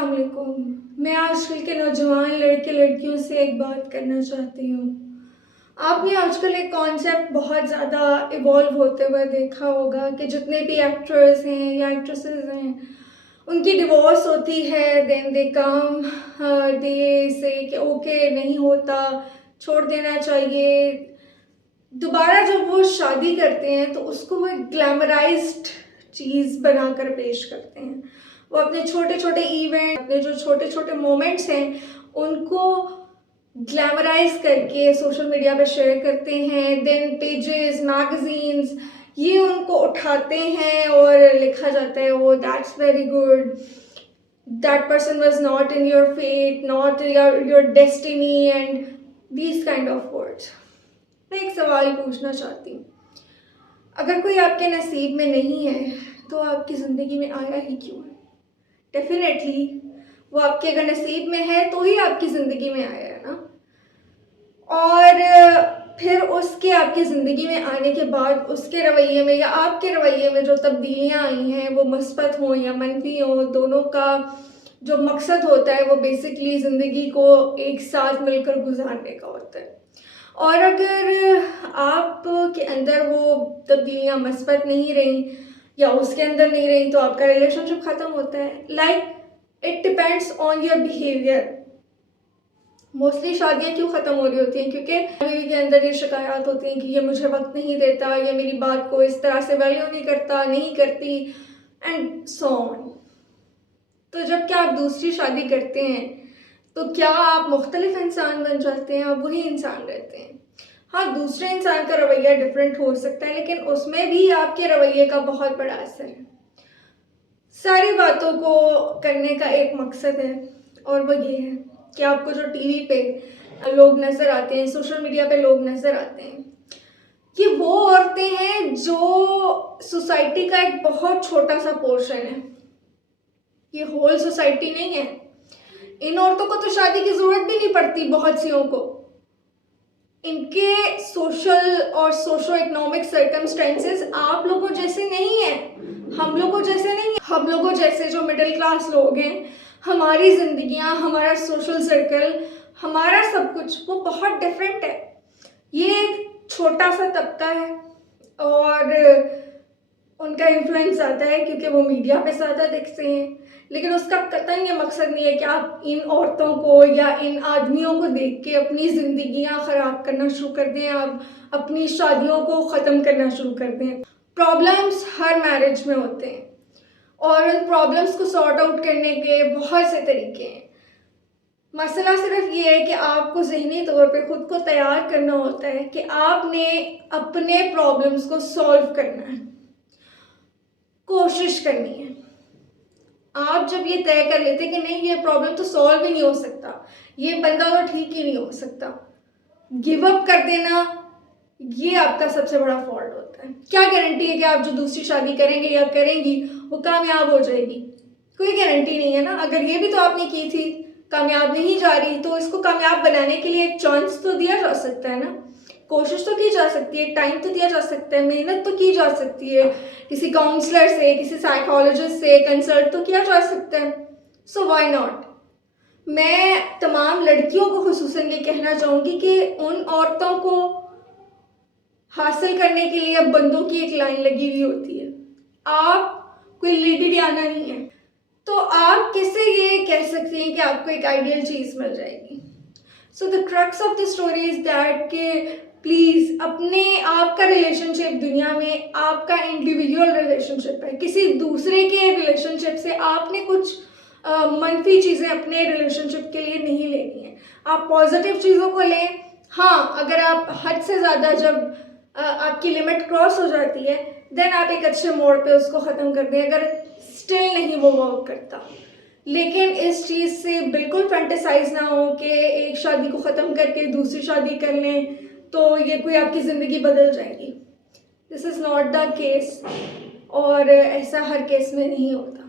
अस्सलाम वालेकुम। मैं आजकल के नौजवान लड़के लड़कियों से एक बात करना चाहती हूँ। आपने आजकल एक कॉन्सेप्ट बहुत ज़्यादा इवॉल्व होते हुए देखा होगा कि जितने भी एक्टर्स हैं या एक्ट्रेसेस हैं उनकी डिवोर्स होती है, देन दे कम दे से कि ओके नहीं होता, छोड़ देना चाहिए। दोबारा जब वो शादी करते हैं तो उसको वो ग्लैमराइज्ड चीज़ बनाकर पेश करते हैं। वो अपने छोटे छोटे इवेंट, अपने जो छोटे छोटे मोमेंट्स हैं उनको ग्लैमराइज करके सोशल मीडिया पे शेयर करते हैं। देन पेजेस, मैगजीन्स ये उनको उठाते हैं और लिखा जाता है वो that's very good, that person was not in your fate, not your destiny and these kind of words. मैं एक सवाल पूछना चाहती हूँ, अगर कोई आपके नसीब में नहीं है तो आपकी ज़िंदगी में आया ही क्यों है? डेफिनेटली वो आपके अगर नसीब में है तो ही आपकी ज़िंदगी में आया है ना। और फिर उसके आपकी ज़िंदगी में आने के बाद उसके रवैये में या आपके रवैये में जो तब्दीलियाँ आई हैं वो मुस्बत हों या मनफी हों, दोनों का जो मकसद होता है वो बेसिकली ज़िंदगी को एक साथ मिलकर गुजारने का होता है। और अगर आपके अंदर वो तब्दीलियाँ मस्बत नहीं रहीं या उसके अंदर नहीं रही तो आपका रिलेशनशिप ख़त्म होता है। Like it depends on your behaviour. Mostly शादियाँ क्यों ख़त्म हो रही होती हैं? क्योंकि बीवी के अंदर ये शिकायत होती हैं कि ये मुझे वक्त नहीं देता, ये मेरी बात को इस तरह से वैल्यू नहीं करता, नहीं करती एंड सो ऑन। तो जब क्या आप दूसरी शादी करते हैं तो क्या आप मुख्तलिफ इंसान बन जाते हैं? आप वही इंसान रहते हैं। हाँ, दूसरे इंसान का रवैया डिफरेंट हो सकता है लेकिन उसमें भी आपके रवैये का बहुत बड़ा असर है। सारी बातों को करने का एक मकसद है और वो ये है कि आपको जो टीवी पे लोग नज़र आते हैं, सोशल मीडिया पे लोग नज़र आते हैं, ये वो औरतें हैं जो सोसाइटी का एक बहुत छोटा सा पोर्शन है। ये होल सोसाइटी नहीं है। इन औरतों को तो शादी की ज़रूरत भी नहीं पड़ती। बहुत सियों को इनके सोशल और सोशो इकोनॉमिक सर्कमस्टेंसेस आप लोगों जैसे नहीं है, हम लोगों जैसे नहीं है। हम लोगों जैसे जो मिडिल क्लास लोग हैं, हमारी ज़िंदगियां, हमारा सोशल सर्कल, हमारा सब कुछ वो बहुत डिफरेंट है। ये एक छोटा सा तबका है और उनका इन्फ्लुएंस ज़्यादा है क्योंकि वो मीडिया पे ज़्यादा दिखते हैं। लेकिन उसका कतई ये मकसद नहीं है कि आप इन औरतों को या इन आदमियों को देख के अपनी ज़िंदगियां ख़राब करना शुरू कर दें, आप अपनी शादियों को ख़त्म करना शुरू कर दें। प्रॉब्लम्स हर मैरिज में होते हैं और उन प्रॉब्लम्स को सॉर्ट आउट करने के बहुत से तरीके हैं। मसला सिर्फ ये है कि आपको ज़हनी तौर पे ख़ुद को तैयार करना होता है कि आपने अपने प्रॉब्लम्स को सॉल्व करना है, कोशिश करनी है। आप जब ये तय कर लेते कि नहीं ये प्रॉब्लम तो सॉल्व ही नहीं हो सकता, ये बंदा तो ठीक ही नहीं हो सकता, गिव अप कर देना, ये आपका सबसे बड़ा फॉल्ट होता है। क्या गारंटी है कि आप जो दूसरी शादी करेंगे या करेंगी वो कामयाब हो जाएगी? कोई गारंटी नहीं है ना। अगर ये भी तो आपने की थी, कामयाब नहीं जा रही, तो इसको कामयाब बनाने के लिए एक चांस तो दिया जा सकता है ना, कोशिश तो की जा सकती है, टाइम तो दिया जा सकता है, मेहनत तो की जा सकती है, किसी काउंसलर से, किसी साइकोलॉजिस्ट से कंसल्ट तो किया जा सकता है। So why not. मैं तमाम लड़कियों को खुसूसन ये कहना चाहूँगी कि उन औरतों को हासिल करने के लिए अब बंदों की एक लाइन लगी हुई होती है। आप कोई लेडी डियाना नहीं है तो आप कैसे ये कह सकते हैं कि आपको एक आइडियल चीज़ मिल जाएगी? So the crux of the story is that कि प्लीज़ अपने आप का रिलेशनशिप दुनिया में आपका इंडिविजुअल रिलेशनशिप है। किसी दूसरे के रिलेशनशिप से आपने कुछ मनफी चीज़ें अपने रिलेशनशिप के लिए नहीं लेनी है। आप पॉजिटिव चीज़ों को लें। हाँ, अगर आप हद से ज़्यादा जब आपकी लिमिट क्रॉस हो जाती है देन आप एक अच्छे मोड़ पे उसको ख़त्म कर दें, अगर स्टिल नहीं वो वर्क करता। लेकिन इस चीज़ से बिल्कुल फैंटेसाइज ना हो कि एक शादी को ख़त्म करके दूसरी शादी कर लें तो ये कोई आपकी ज़िंदगी बदल जाएगी। This is not the case और ऐसा हर केस में नहीं होता।